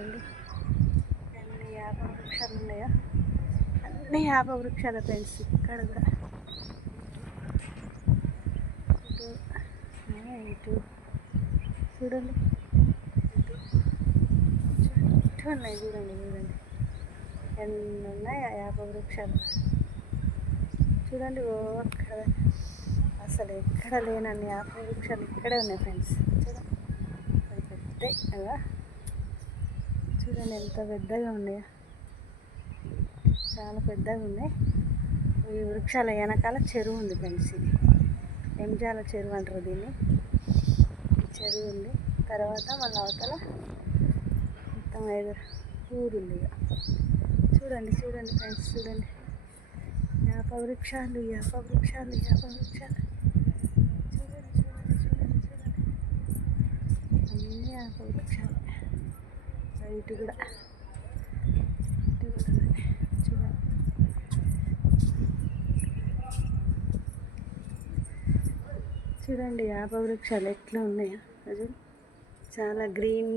చూడండి ఎన్ని యాప వృక్షాలు ఉన్నాయో, అన్ని యాప వృక్షాలు ఫ్రెండ్స్. ఇక్కడ కూడా ఇటు చూడండి, ఇటు ఉన్నాయి చూడండి. ఎన్ని ఉన్నాయి ఆ యాప వృక్షాలు చూడండి. ఓ అక్కడ అసలు ఎక్కడ లేనన్ని యాప వృక్షాలు ఇక్కడే ఉన్నాయి ఫ్రెండ్స్. చూడండి అది పెద్ద కదా, చూడండి ఎంత పెద్దగా ఉన్నాయో, చాలా పెద్దగా ఉన్నాయి. ఈ వృక్షాల వెనకాల చెరువు ఉంది ఫ్రెండ్స్. ఇది ఎంజాల చెరువు అంటారు దీన్ని. చెరువు ఉంది, తర్వాత మళ్ళీ అవతల మొత్తం 5 ఊరు ఉంది. ఇక చూడండి ఫ్రెండ్స్, చూడండి యాప వృక్షాలు, యాప వృక్షాలు, యాప వృక్షాలు. చూడండి అన్నీ యాప వృక్షాలు. ఇటు కూడా చూడండి. చూడండి యాప వృక్షాలు ఎట్లా ఉన్నాయో, చాలా గ్రీన్